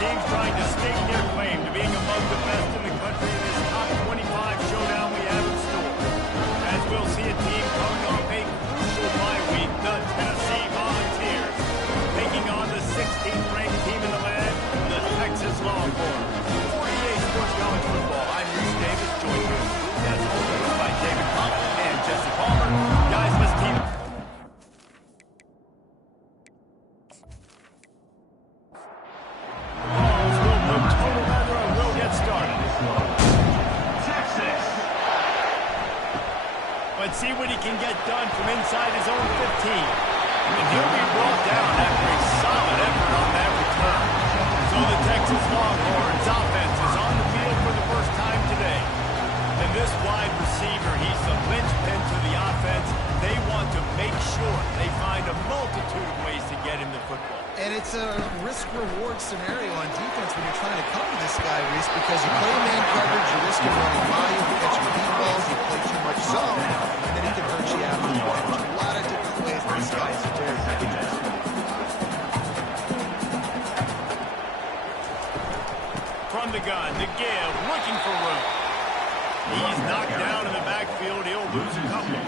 teams trying to stake their claim to being among the best in the country in this top 25 showdown we have in store. As we'll see a team coming off a crucial bye week, the Tennessee Volunteers, taking on the 16th ranked team in the land, the Texas Longhorns. For EA Sports College Football, I'm Reese Davis, joined here as always by David Pop and Jesse Palmer. Guys, let's team. Let's see what he can get done from inside his own 15. And he'll be brought down after a solid effort on that return. So the Texas Longhorns offense is on the field for the first time today. And this wide receiver, he's the linchpin to the offense. They want to make sure they find a multitude of ways to get him the football. And it's a risk-reward scenario on defense when you're trying to cover this guy, Reese, because you play man coverage, you risk him running by you, catching deep balls, you play too much zone, and then he can hurt you out of the ball. There's a lot of different ways this guy is very dangerous. From the gun, the give, looking for room. He's knocked down in the backfield. He'll lose a couple.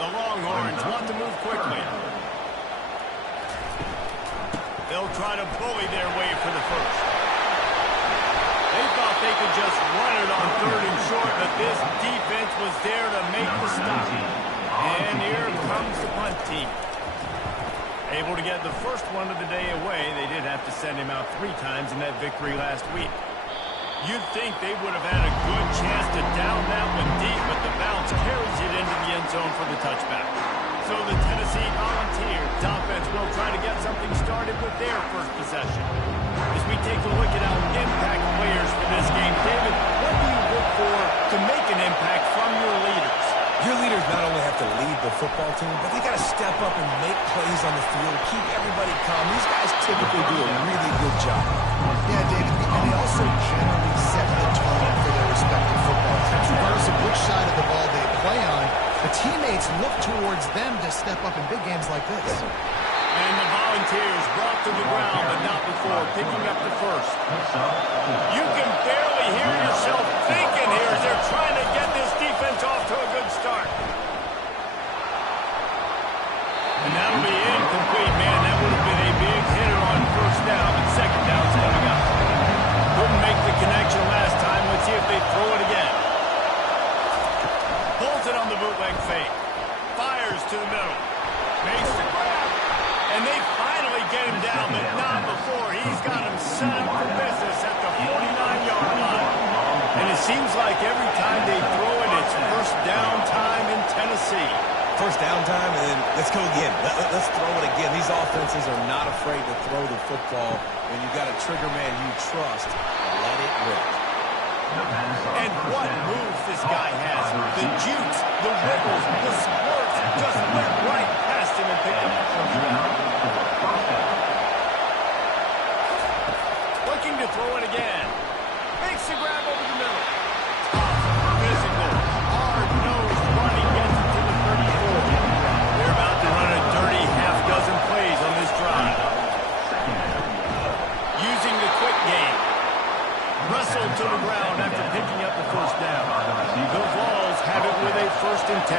The Longhorns want to move quickly. They'll try to bully their way for the first. They thought they could just run it on 3rd and short, but this defense was there to make the stop. And here comes the punt team. Able to get the first one of the day away. They did have to send him out 3 times in that victory last week. You'd think they would have had a good chance to down that one deep, but the bounce carries it into the end zone for the touchback. So the Tennessee Volunteers offense will try to get something started with their first possession. As we take a look at our impact players for this game, David, what do you look for to make an impact from your leaders? Your leaders not only have to lead the football team, but they got to step up and make plays on the field, keep everybody calm. These guys typically do a really good job. Yeah, David, and they also generally set the tone for their respective football teams. Regardless of which side of the ball they play on, the teammates look towards them to step up in big games like this. And the Volunteers brought to the ground, but not before picking up the first. You can barely hear yourself thinking here as they're trying to get this defense off to a good start. And that'll be incomplete, man. That would have been a big hitter on first down, but second down's coming up. Couldn't make the connection last time. Let's see if they throw it again. Pulls it on the bootleg fake. Fires to the middle. Makes the grab. And they finally get him down, but not before. He's got him set up for business at the 49-yard line. And it seems like every time they throw it, it's first down time in Tennessee. First down time, and then let's go again. Let's throw it again. These offenses are not afraid to throw the football. When you've got a trigger man you trust, let it rip. And what moves this guy has. The jukes, the wiggles, the squirts, just went right past him and picked up the first down. Looking to throw it again. Makes the grab over the middle. Tough, physical, hard-nosed running gets it to the 34. They're about to run a dirty half-dozen plays on this drive. Using the quick game. Wrestled to the ground after picking up the first down. The Vols have it with a 1st and 10.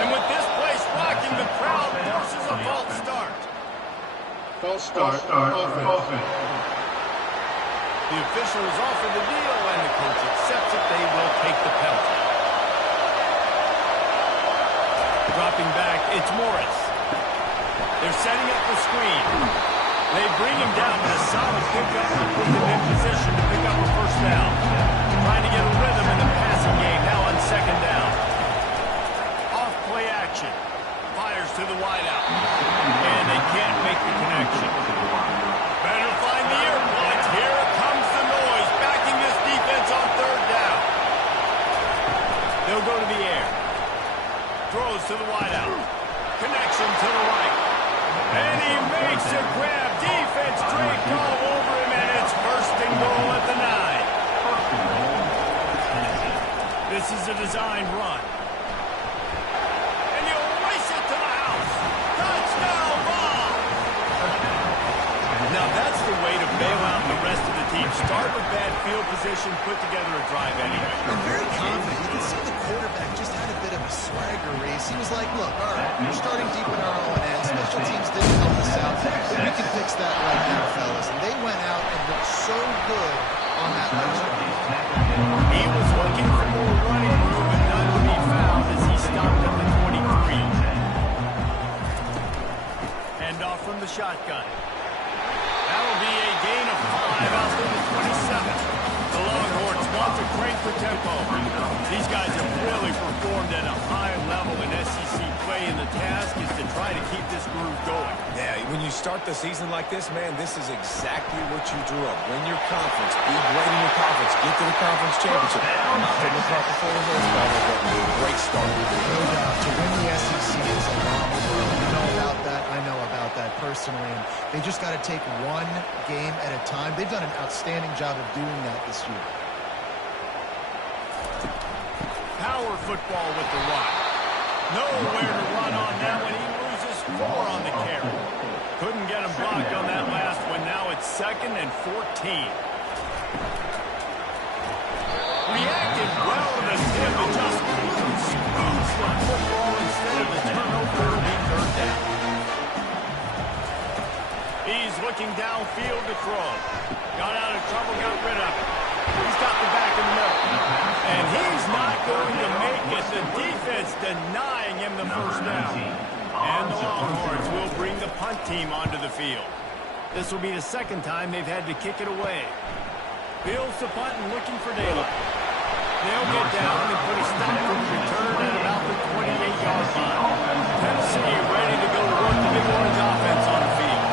And with this place rocking, the crowd forces a false start. False start, offense. The officials offer the deal, and the coach accepts it. They will take the penalty. Dropping back, it's Morris. They're setting up the screen. They bring him down with a solid pickup and put him in position to pick up a first down. Trying to get a rhythm in the passing game now on 2nd down. Off play action. Fires to the wideout. And they can't make the connection. Better find the ear points. Here comes the noise, backing this defense on 3rd down. They'll go to the air. Throws to the wideout. Connection to the right. And he makes a grab. Defense draped all over him, and it's 1st and goal at the 9. This is a designed run. And you'll race it to the house. Touchdown ball. Now that's the way to bail out start with bad field position, put together a drive anyway. And very confident. You can see the quarterback just had a bit of a swagger race. He was like, look, all right, we're starting deep in our own end. Special teams didn't help us out. We can fix that right now, fellas. And they went out and looked so good on that last drive. He was looking for more running room, and none to be found as he stopped at the 23. Hand off from the shotgun. That'll be a gain of 5 out to the 27. The Longhorns want to crank the tempo. These guys have really performed at a high level in SEC play, and the task is to try to keep this groove going. Yeah, when you start the season like this, man, this is exactly what you drew up. Win your conference. Be great in your conference. Get to the conference championship. Not putting the cart before the horse, but a great start. No doubt. To win the SEC is a long road. You know about that. I know about that personally. And they just got to take one game at a time. They've done an outstanding job of doing that this year. Power football with the run. Nowhere to run on that one. He loses 4 on the carry. Couldn't get him blocked on that last one. Now it's 2nd and 14. Reacted well to the tip and just squeezed the football instead of the turnover. It'll be 3rd down. He's looking downfield to throw. Got out of trouble, got rid of it. He's got the back in the middle. And he's not going to make it. The defense denying him the 1st down. And the Longhorns will bring the punt team onto the field. This will be the 2nd time they've had to kick it away. Fields the punt and looking for daylight. They'll get down and put a stop to the return at about the 28-yard line. Tennessee ready to go to work the Big Orange offense on the field.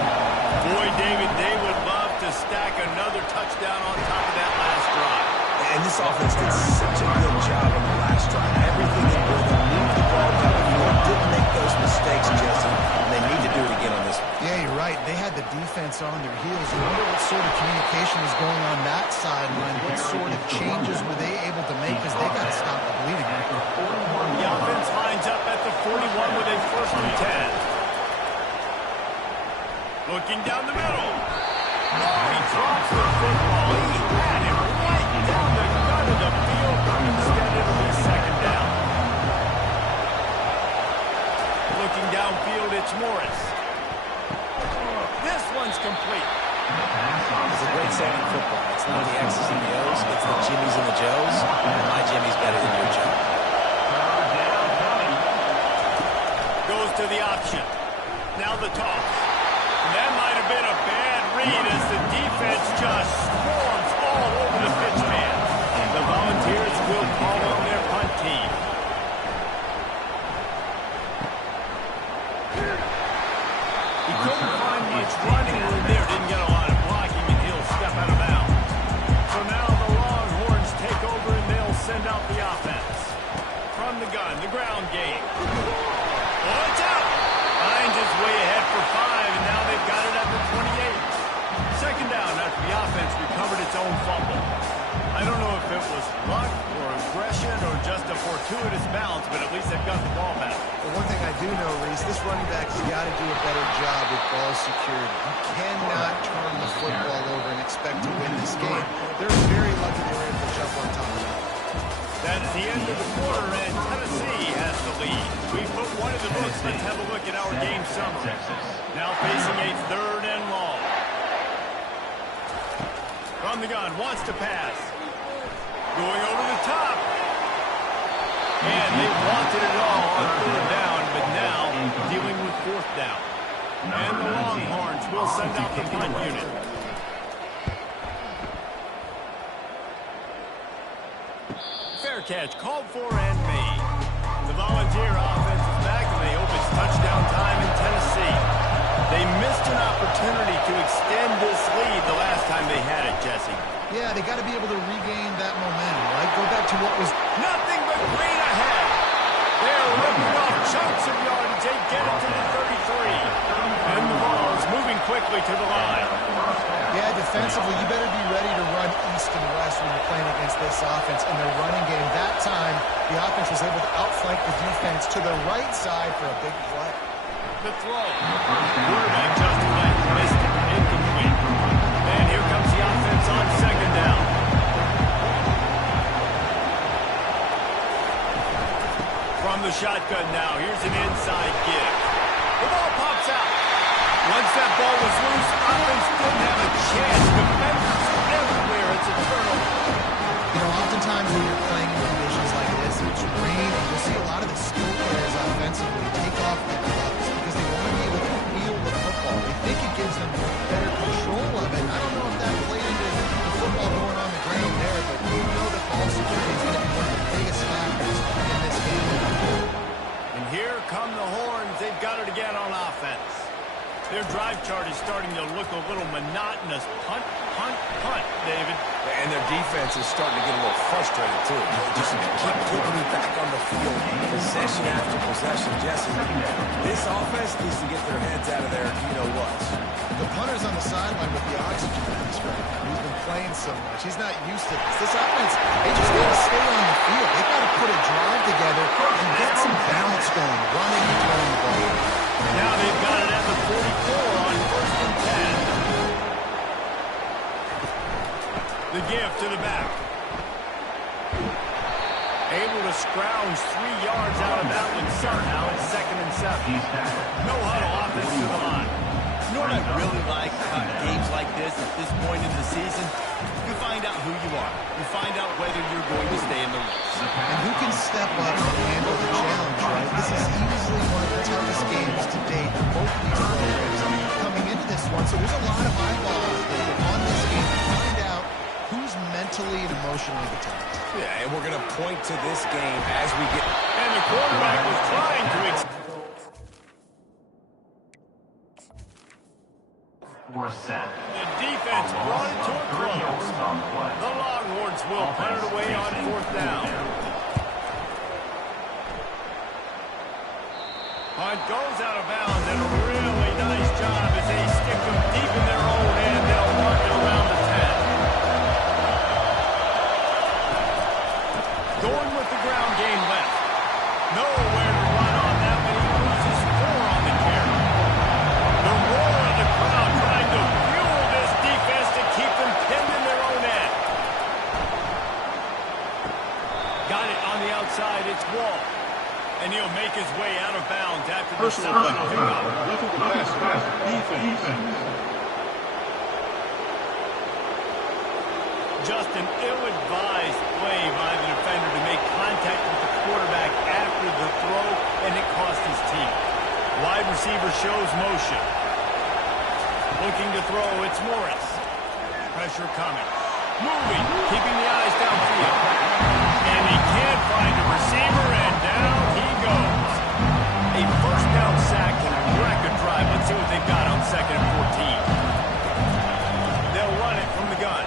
Boy, David, they would love to stack another touchdown on top of that last drive. And this offense did such a good job on the last drive. Everything in rhythm, moved the ball down the field, didn't make those mistakes, Jesse. And they need to do it again on this one. Yeah, you're right. They had the defense on their heels. You wonder what sort of communication was going on that sideline. What sort of changes were they able to make as they got to stop the bleeding? The offense lines up at the 41 with a 1st and 10. Looking down the middle. Oh, he drops the football. He had him right down the gut of the field, but instead it'll be 2nd down. Looking downfield, it's Morris. This one's complete. It's a great saying in football. It's not the X's and the O's, it's the Jimmies and the Joes. And my Jimmy's better than your Joe. Goes to the option. Now the toss. That might have been a bad read as the defense just swarms all over the pitch man. The Volunteers will call on their punt team. He couldn't find much running room there. Didn't get a lot of blocking, and he'll step out of bounds. So now the Longhorns take over, and they'll send out the offense. From the gun, the ground game. Oh, it's out! Hines is way ahead for 5, and now they've got it at the 28. 2nd down after the offense recovered its own fumble. I don't know if it was luck or aggression or just a fortuitous bounce, but at least they've got the ball back. Well, one thing I do know, Reese, this running back's got to do a better job with ball security. You cannot turn the football over and expect to win this game. They're very lucky they were able to jump on top of that. That's the end of the quarter, and Tennessee has the lead. We put one in the books. Let's have a look at our game summary. Now facing a 3rd and long. From the gun, wants to pass. Going over the top. And they wanted it all on 3rd down, but now dealing with 4th down. And the Longhorns will send out the punt unit. Fair catch, called for and made. The Volunteer offense is back, and they hope it's touchdown time in Tennessee. They missed an opportunity to extend this lead the last time they had it, Jesse. Yeah, they got to be able to regain that momentum, right? Go back to what was nothing but green ahead. They're ripping off chunks of yardage. They get it to the 33. And the ball is moving quickly to the line. Yeah, defensively, you better be ready to run east and west when you're playing against this offense in their running game. That time, the offense was able to outflank the defense to the right side for a big play. The throw. Quarterback just missed it. Incomplete. And here comes the offense on second down. From the shotgun now, here's an inside give. The ball pops out. Once that ball was loose, offense didn't have a chance. Defenders everywhere. It's a turnover. You know, oftentimes when you're playing in conditions like this, it's rain, and you'll see a lot of the skill players offensively take off their gloves because they want to be able to feel the football. They think it gives them better control of it. I don't know if that played into the football going on the ground there, but you know that ball security is going to be one of the biggest factors in this game. And here come the horns. They've got it again on offense. Their drive chart is starting to look a little monotonous. Punt, punt, punt, David. And their defense is starting to get a little frustrated, too. They just keep putting me back on the field, possession after possession. Jesse, this offense needs to get their heads out of there, you know what. The punter's on the sideline with the oxygen mask right now. He's been playing so much. He's not used to this. This offense, they just got to stay on the field. They got to put a drive together and get some balance going, running and throwing the ball. Now they've got it at the 44 on 1st and 10. The give to the back. Able to scrounge 3 yards out of that one. Start now at 2nd and 7. No huddle, offense to the line. You know what I really like about games like this at this point in the season? You find out who you are. You find out whether you're going to stay in the race. And who can step up and handle the challenge, right? This is easily one of the toughest games to date for both of these programs coming into this one. So there's a lot of eyeballs, David, on this game to find out who's mentally and emotionally the toughest. Yeah, and we're going to point to this game as we get... And the quarterback was trying to... The defense brought it to a close. The Longhorns will punt it away on 4th down. Punt goes out of bounds, and a really nice job as they stick them deep in their own end. They'll mark it around the 10. Going with the ground game left. Nowhere to run on that one. He loses 4 on the carry. The roar of the crowd trying to fuel this defense to keep them pinned in their own end. Got it on the outside. It's Wall. And he'll make his way out of bounds after the Personal second pickup. Nothing to pass. Defense. Just an ill-advised play by the defender to make contact with the quarterback after the throw, and it cost his team. Wide receiver shows motion. Looking to throw, it's Morris. Pressure coming. Moving, keeping the eyes downfield. And he can't find a receiver, and down he goes. A first down sack and a record drive. Let's see what they've got on 2nd and 14. They'll run it from the gun.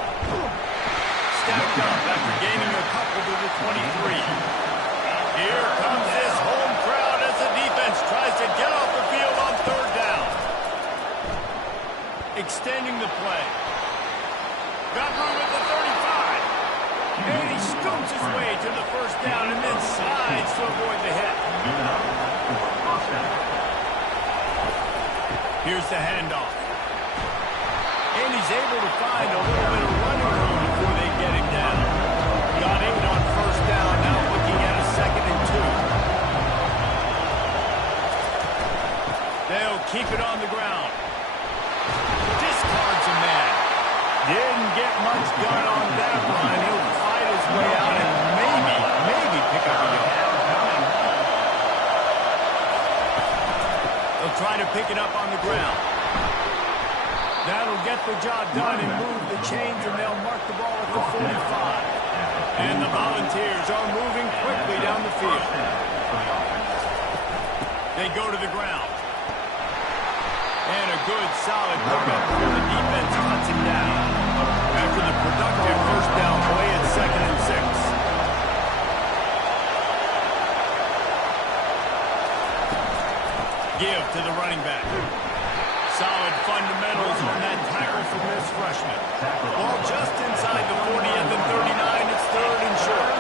Stacked up after gaining a couple to the 23. Here comes this home crowd as the defense tries to get off the field on 3rd down. Extending the play. Got room at the 35. And he scoops his way to the 1st down and then slides to avoid the hit. Here's the handoff. And he's able to find a little bit of running room before they get him down. Got him on 1st down, now looking at a 2nd and 2. They'll keep it on the ground. Discards a man. Didn't get much done on that run. He'll fight his way out and maybe pick up a yard. They'll try to pick it up on the ground. That'll get the job done and move the chains, and they'll mark the ball at the 45. And the Volunteers are moving quickly down the field. They go to the ground. And a good, solid pickup where the defense cuts him down. After the productive 1st down play at 2nd and 6. Give to the running back. Solid fundamentals on that tackle from this freshman. Ball just inside the 40 and then 39. It's 3rd and short.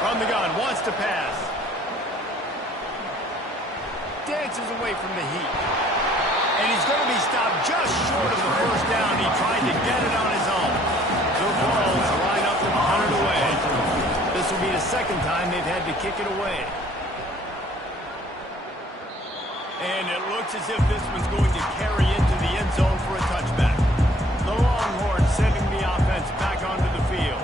From the gun, wants to pass. Dances away from the heat. And he's going to be stopped just short of the first down. He tried to get it on his own. The Bulls line up to punt it away. This will be the second time they've had to kick it away. And it looks as if this one's going to carry into the end zone for a touchback. The Longhorns sending the offense back onto the field.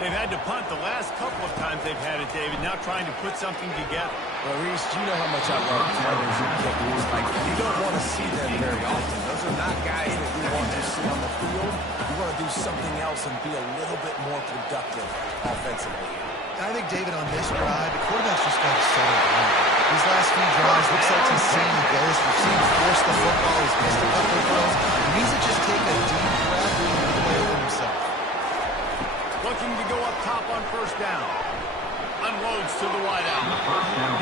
They've had to punt the last couple of times they've had it, David, now trying to put something together. Well, Reese, you know how much I love punters and kickers. Like, you don't want to see them very often. Those are not guys that we want to see on the field. We want to do something else and be a little bit more productive offensively. I think, David, on this drive, the quarterback's just got to settle down. These last few drives, looks like he's seeing the ghost. We've seen him force the football. He's missed a couple of throws. He needs to just take a deep breath and play with himself. Looking to go up top on first down. Unloads to the wideout.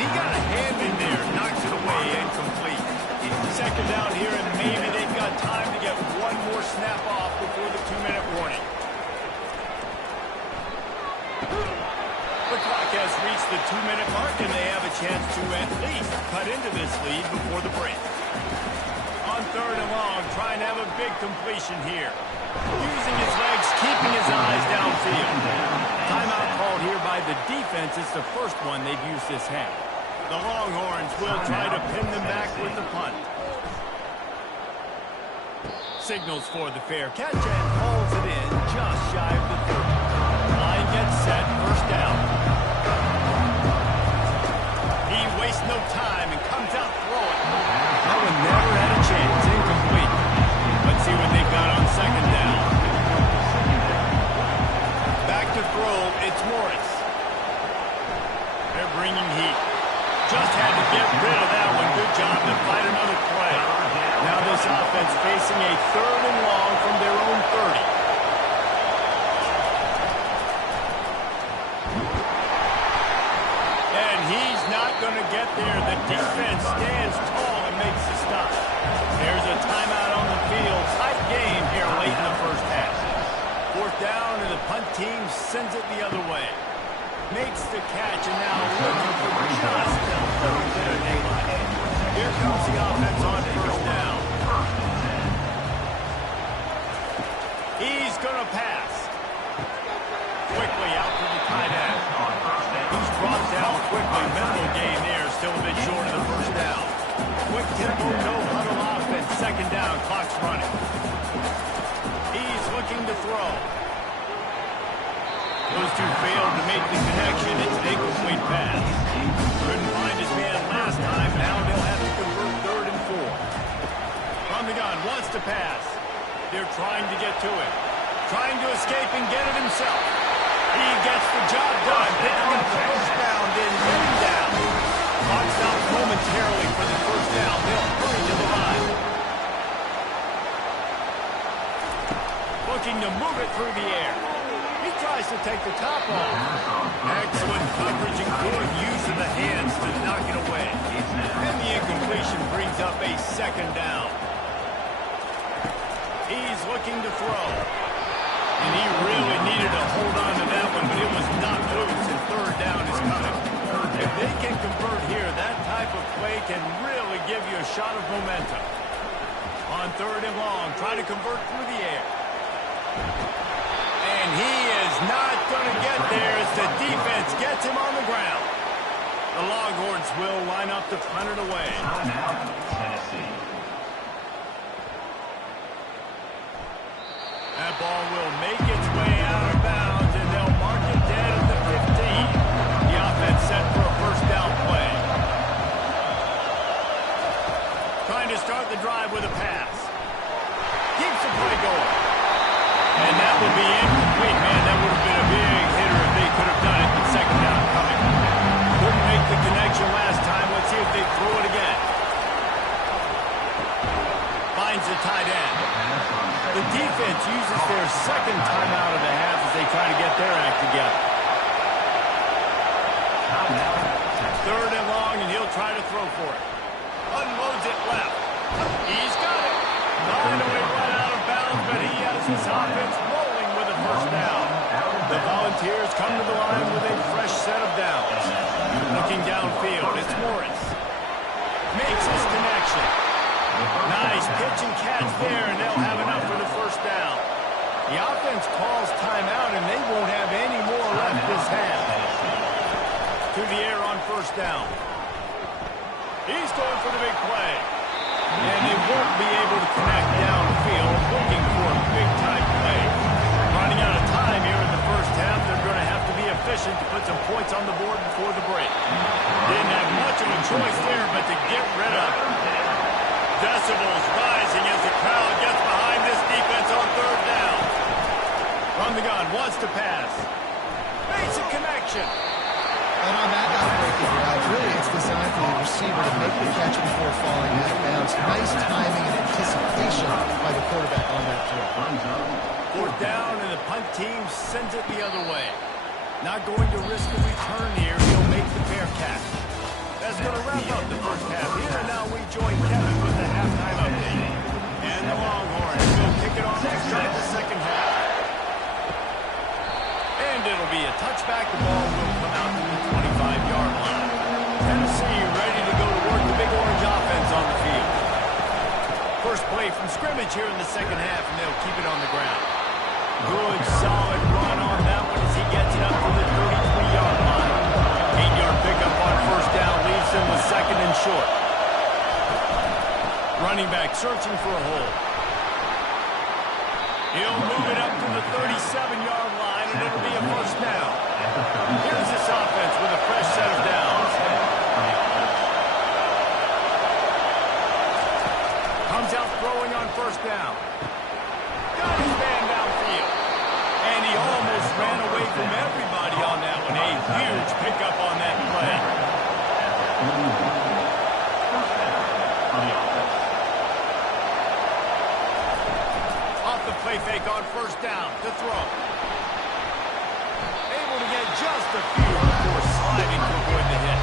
He got a hand in there, knocks it away, incomplete. Second down here, and maybe they've got time to get one more snap off before the 2-minute warning. The clock has reached the 2-minute mark, and they have a chance to at least cut into this lead before the break. On third and long, trying to have a big completion here. Using his legs, keeping his eyes downfield. Timeout called here by the defense. It's the first one they've used this half. The Longhorns will try to pin them back with the punt. Signals for the fair catch and pulls it in just shy of the 30. Line gets set, first down. He wastes no time and comes out throwing. That one never had a chance, incomplete. Let's see what they've got on second down. Back to throw, it's Morris. They're bringing heat. Just had to get rid of that one. Good job to fight another play. Now this offense facing a third and long from their own 30. And he's not going to get there. The defense stands tall and makes the stop. There's a timeout on the field. Tight game here late in the first half. Fourth down, and the punt team sends it the other way. Makes the catch, and now looking for just a little bit of daylight. Here comes the offense on first down. He's going to pass. Quickly out to the tight end. He's brought down quickly. Mental gain there, still a bit short of the first down. Quick tempo, no huddle offense. Second down, clock's running. He's looking to throw. Those two failed to make the connection. It's an incomplete pass. Couldn't find his man last time. Now they'll have to convert third and 4. From the gun, wants to pass. They're trying to get to it. Trying to escape and get it himself. He gets the job done. Picking up the first down, then getting down. Clock stopped momentarily for the first down. They'll hurry to the line. Looking to move it through the air. He tries to take the top off. Excellent coverage and good use of the hands to knock it away. And the incompletion brings up a second down. He's looking to throw. And he really needed to hold on to that one, but it was not loose, and third down is coming. If they can convert here, that type of play can really give you a shot of momentum. On third and long, try to convert through the air. And he is not going to get there as the defense gets him on the ground. The Longhorns will line up to punt it away. Tennessee. That ball will make its way out of bounds, and they'll mark it dead at the 15. The offense set for a first down play. Trying to start the drive with a pass. Keeps the play going. And that will be incomplete. Man, that would have been a big hitter if they could have done it, but second down coming. Couldn't make the connection last time. Let's see if they throw it again. Finds the tight end. The defense uses their second timeout of the half as they try to get their act together. Third and long, and he'll try to throw for it. Unloads it left. He's got it. Finally right out of bounds, but he has his offense rolling with a first down. The Volunteers come to the line with a fresh set of downs. Looking downfield, it's Morris. Makes his connection. Nice To the air on first down. He's going for the big play. And they won't be able to connect downfield, looking for a big-time play. Running out of time here in the first half. They're going to have to be efficient to put some points on the board before the break. Didn't have much of a choice there, but to get rid of it. Decibels rising as the crowd gets behind this defense on third down. From the gun, wants to pass. Makes a connection. And on that out-breaking route, really it's designed for the receiver to make the catch before falling out of bounds. Nice timing and anticipation by the quarterback on that throw. Fourth down, and the punt team sends it the other way. Not going to risk a return here. He'll make the fair catch. That's going to wrap up the first half here, and now we join Kevin with the halftime update. And the Longhorns will kick it off to start the second half. And it'll be a touchback. The ball will come out to the 25-yard line. Tennessee ready to go to work the big orange offense on the field. First play from scrimmage here in the second half, and they'll keep it on the ground. Good, solid run on that one as he gets it up to the 33-yard line. 8-yard pickup on first down leaves him with second and short. Running back searching for a hole. He'll move it up to the 37-yard line, and it'll be a first down. Here's this offense with a fresh set of downs. Comes out throwing on first down. Got his man downfield. And he almost ran away from everybody on that one. A huge pickup on that play. Off the play fake on first down to throw. Able to get just a few before sliding to avoid the hit.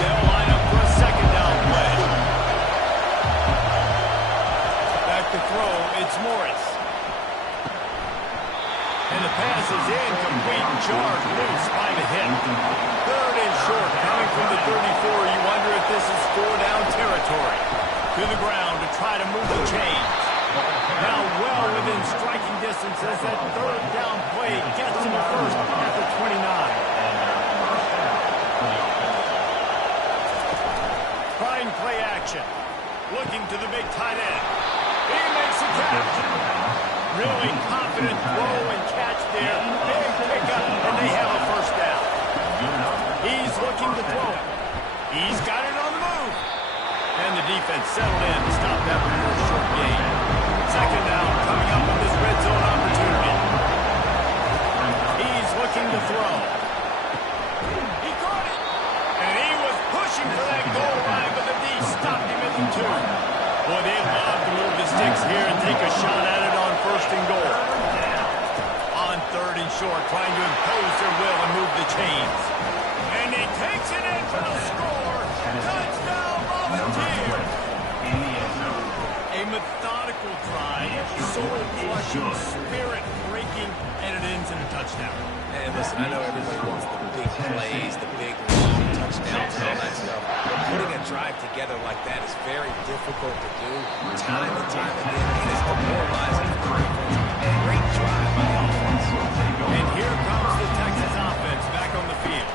They'll line up for a second down play. Back to throw, it's Morris. And the pass is incomplete, jarred loose by the hit. Third and short, coming from the 34. You wonder if this is four-down territory. To the ground to try to move the chains. Now well within striking distance as that third down play gets him a first at the 29. Trying play action. Looking to the big tight end. He makes a catch. Really confident throw and catch there. Big pickup, and they have a first down. He's looking to throw it. He's got it on the move. And the defense settled in to stop that before a short gain. Second down coming up with this red zone opportunity. He's looking to throw. He caught it. And he was pushing for that goal line, but the D stopped him at the 2. Boy, they love to move the sticks here and take a shot at it on first and goal. On third and short, trying to impose their will and move the chains. And he takes it in for the score. Touchdown, Volunteer. A methodical drive, soul-crushing, spirit-breaking, and it ends in a touchdown. And listen, I know everybody wants the big plays, the big long touchdowns and all that stuff. But putting a drive together like that is very difficult to do time and time again, and it's demoralizing for the defense. Great drive by the offense. And here comes the Texas offense back on the field.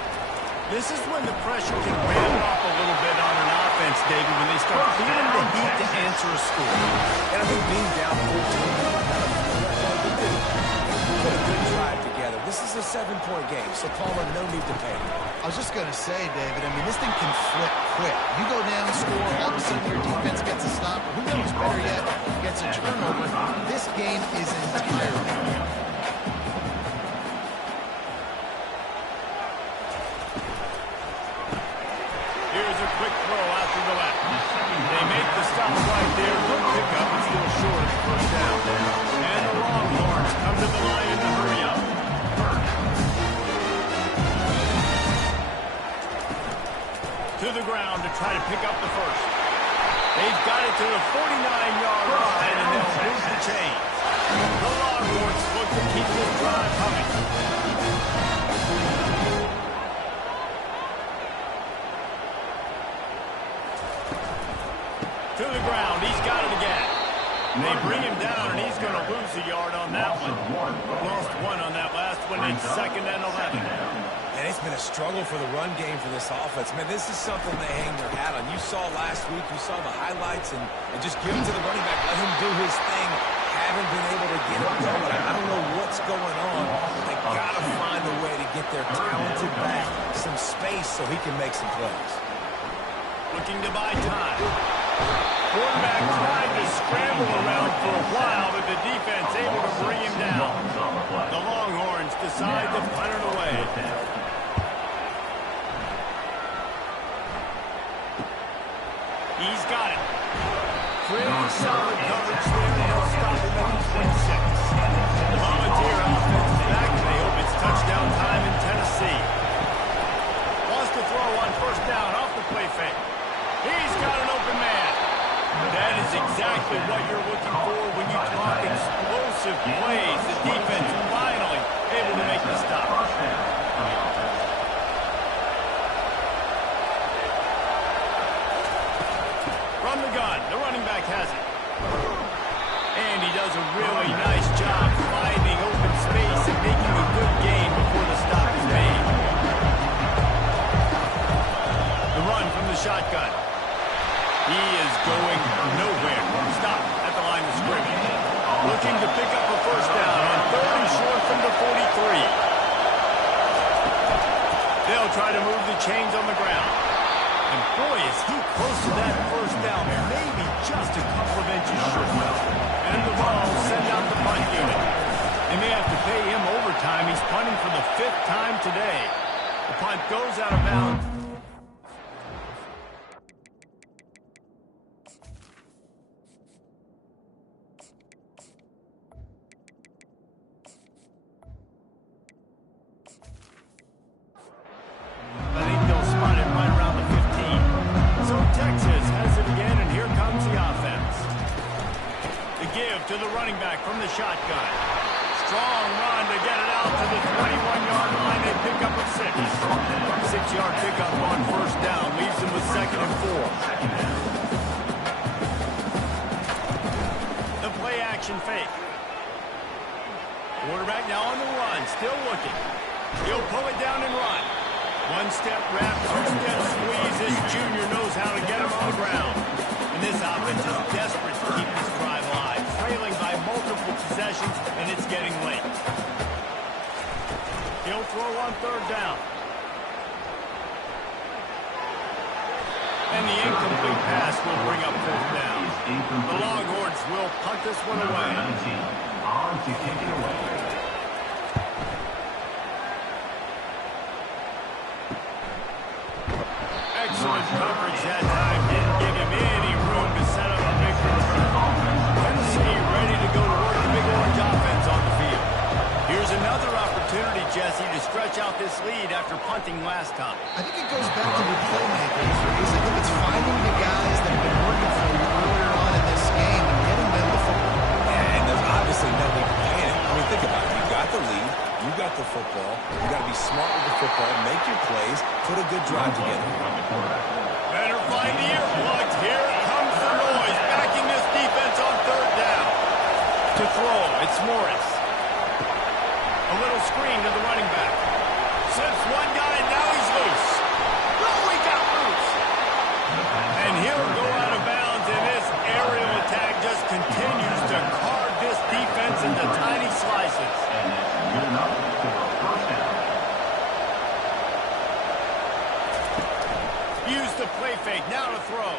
This is when the pressure can ramp up a little bit on an offense, David, when they start feeling the heat to answer a score. And I think being down 14, put a good drive together. This is a 7-point game, so Palmer, no need to panic. I was just going to say, David, I mean, this thing can flip quick. You go down, score, all of a sudden your defense gets a stop, or who knows, better yet, gets a turnover. This game is entirely. Here's a quick throw out to the left. They make the stop right there. Good pickup, but still short of first down. And the Longhorns come to the line to hurry up. To the ground to try to pick up the first. They've got it to the 49-yard line, and they'll move the chains. The Longhorns look to keep this drive coming. To the ground, he's got it again. They bring him down, and he's going to lose a yard on that one. Lost one on that last one. It's second and 11. And it's been a struggle for the run game for this offense. Man, this is something they hang their hat on. You saw last week, you saw the highlights, and just give it to the running back. Let him do his thing. Haven't been able to get it going. I don't know what's going on. They got to find a way to get their talented back some space so he can make some plays. Looking to buy time. Quarterback tried to scramble around for a while, but the defense able to bring him down. The Longhorns decide to punt it away. He's got it. Pretty solid coverage there. They'll stop him at 26. The Volunteer offense is back, and they hope it's touchdown time in Tennessee. Wants to throw on first down off the play fake. He's got an open man. That is exactly what you're looking for when you talk explosive plays. The defense finally able to make the stop. From the gun, the running back has it. And he does a really nice job finding open space and making a good gain before the stop is made. The run from the shotgun. He is going nowhere. Stop at the line of scrimmage. Looking to pick up a first down on 3rd and short from the 43. They'll try to move the chains on the ground. And boy, is he close to that first down. Maybe just a couple of inches short. And the ball sent out the punt unit. They may have to pay him overtime. He's punting for the 5th time today. The punt goes out of bounds. To the running back from the shotgun. Strong run to get it out to the 21-yard line. They pick up a 6. 6-yard pickup on first down. Leaves them with 2nd and 4. The play action fake. Quarterback now on the run. Still looking. He'll pull it down and run. 1-step wrap, 2-step squeeze. This junior knows how to get him on the ground. And this offense is desperate to keep this drive alive. Trailing by multiple possessions, and it's getting late. He'll throw on 3rd down. And the incomplete pass will bring up 4th down. The Longhorns will punt this one away. On to kick it away. Excellent coverage that time. Didn't give him any room to set up a big return. Tennessee ready to go to work the Big Orange offense on the field. Here's another opportunity, Jesse, to stretch out this lead after punting last time. I think it goes back to the playmakers, Reese. I think it's finding the guys that have been working for you earlier on in this game and getting them the football. Yeah, and there's obviously no need to panic. I mean, think about it. You got the lead. You got the football. You got to be smart with the football. Make your plays. Put a good drive together. Better find the earplugs. Here comes the noise. Backing this defense on 3rd down. To throw, it's Morris. A little screen to the running back. Slips one guy, now he's loose. Oh, he got loose. And he'll go out of bounds, and this aerial attack just continues to carve this defense into tiny slices. And that's good enough for a first down. Use the play fake, now to throw.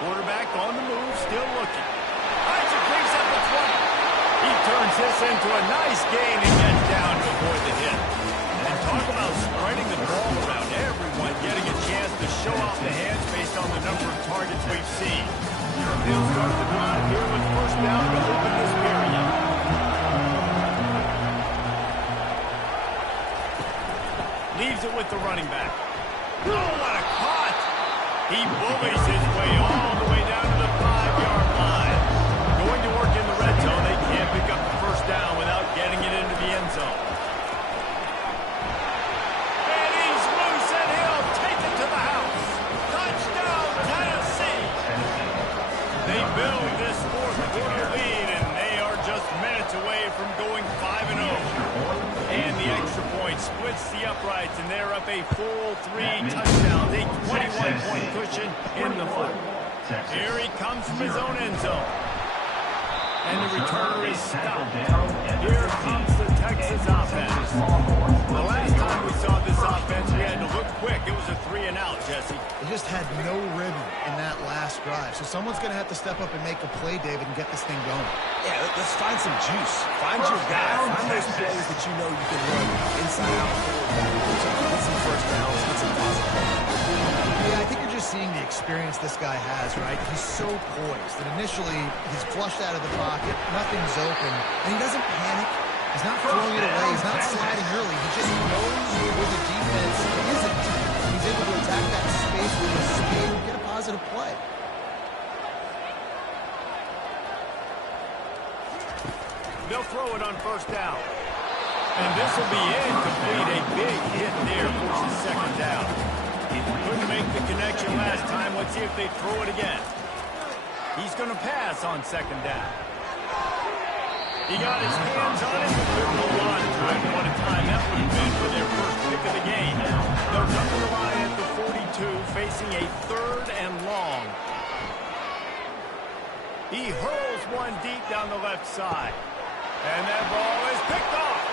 Quarterback on the move, still looking. Isaac Reese at the 20. He turns this into a nice gain and gets down to avoid the hit. And talk about spreading the ball around. Everyone getting a chance to show off the hands based on the number of targets we've seen. They'll start the drive here with first down to open this period. Leaves it with the running back. Oh, what a caught! He bullies his way all the way down to the 5-yard line. Going to work in the red zone. They can't pick up the first down without getting it into the end zone. And he's loose, and he'll take it to the house. Touchdown, Tennessee! They build this 4th-quarter lead, and they are just minutes away from going 5-0. And the extra point splits the uprights, and they're up full 3 touchdowns, a 21-point cushion in the fight. Here he comes from his own end zone. And the returner is stopped. Here comes the Texas offense. The last time we saw this offense, we had to look quick. It was a 3-and-out, Jesse. They just had no rhythm in that last drive. So someone's going to have to step up and make a play, David, and get this thing going. Yeah, let's find some juice. Find your guy. Find those plays that you know you can run inside out, forward, backwards. Get some first downs. Get some positive. Yeah, I think you're just seeing the experience this guy has, right? He's so poised that initially he's flushed out of the pocket, nothing's open, and he doesn't panic. He's not throwing it away. He's not sliding early. He just knows where the defense isn't. He's able to attack that space with his speed and get a positive play. They'll throw it on first down. And this will be incomplete. A big hit there forces second down. Couldn't make the connection last time. Let's see if they throw it again. He's going to pass on second down. He got his hands on it, but couldn't hold on to it. What a time that would have been for their first pick of the game. They'll come to the line at the 42, facing a 3rd and long. He hurls one deep down the left side. And that ball is picked off.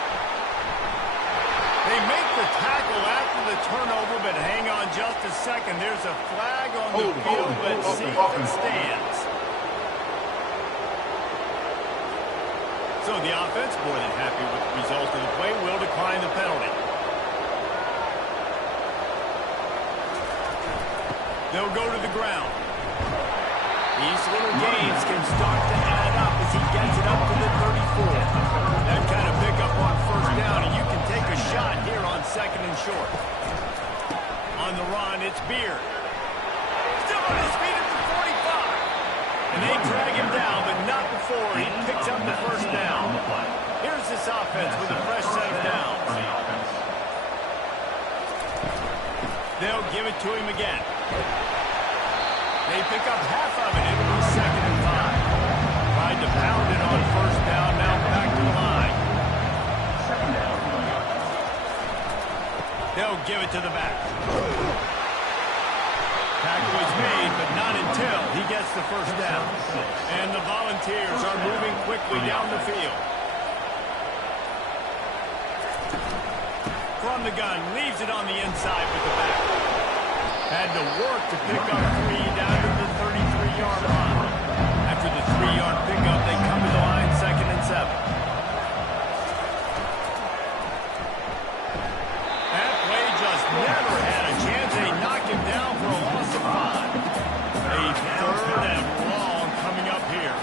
They make the tackle after the turnover, but hang on just a second. There's a flag on the field. Let's see if it stands. So the offense, more than happy with the result of the play, will decline the penalty. They'll go to the ground. These little gains can start to add up as he gets it up to the 34. That kind of pickup on first down, and you can take a shot here on 2nd and short. On the run, it's Beard. Still on his feet at the 45. And they drag him down, but not before he picks up the first down. Here's this offense with a fresh set of downs. They'll give it to him again. They pick up half of it. It'll be 2nd and 5. Tried to pound it on first down. Now back to the line. They'll give it to the back. Tackle is made, but not until he gets the first down. And the Volunteers are moving quickly down the field. From the gun, leaves it on the inside with the back. Had to work to pick up 3 down to the 33-yard line. After the 3-yard pickup, they come to the line 2nd and 7. That play just never had a chance. They knock him down for a loss of 5. A 3rd and long coming up here.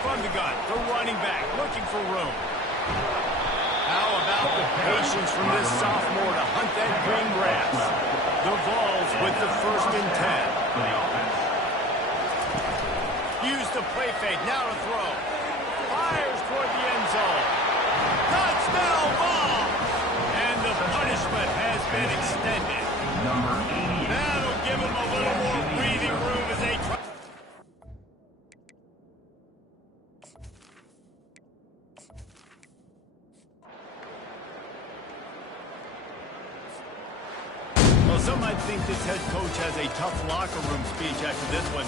From the gun, the running back looking for room. How about the patience from this sophomore to hunt that green grass? The Vols with the 1st and 10. Use the play fake, now to throw. Fires toward the end zone. Touchdown Vols! And the punishment has been extended. That'll give him a little more breathing room as they try. Well, some might think this head coach has a tough locker room speech after this one.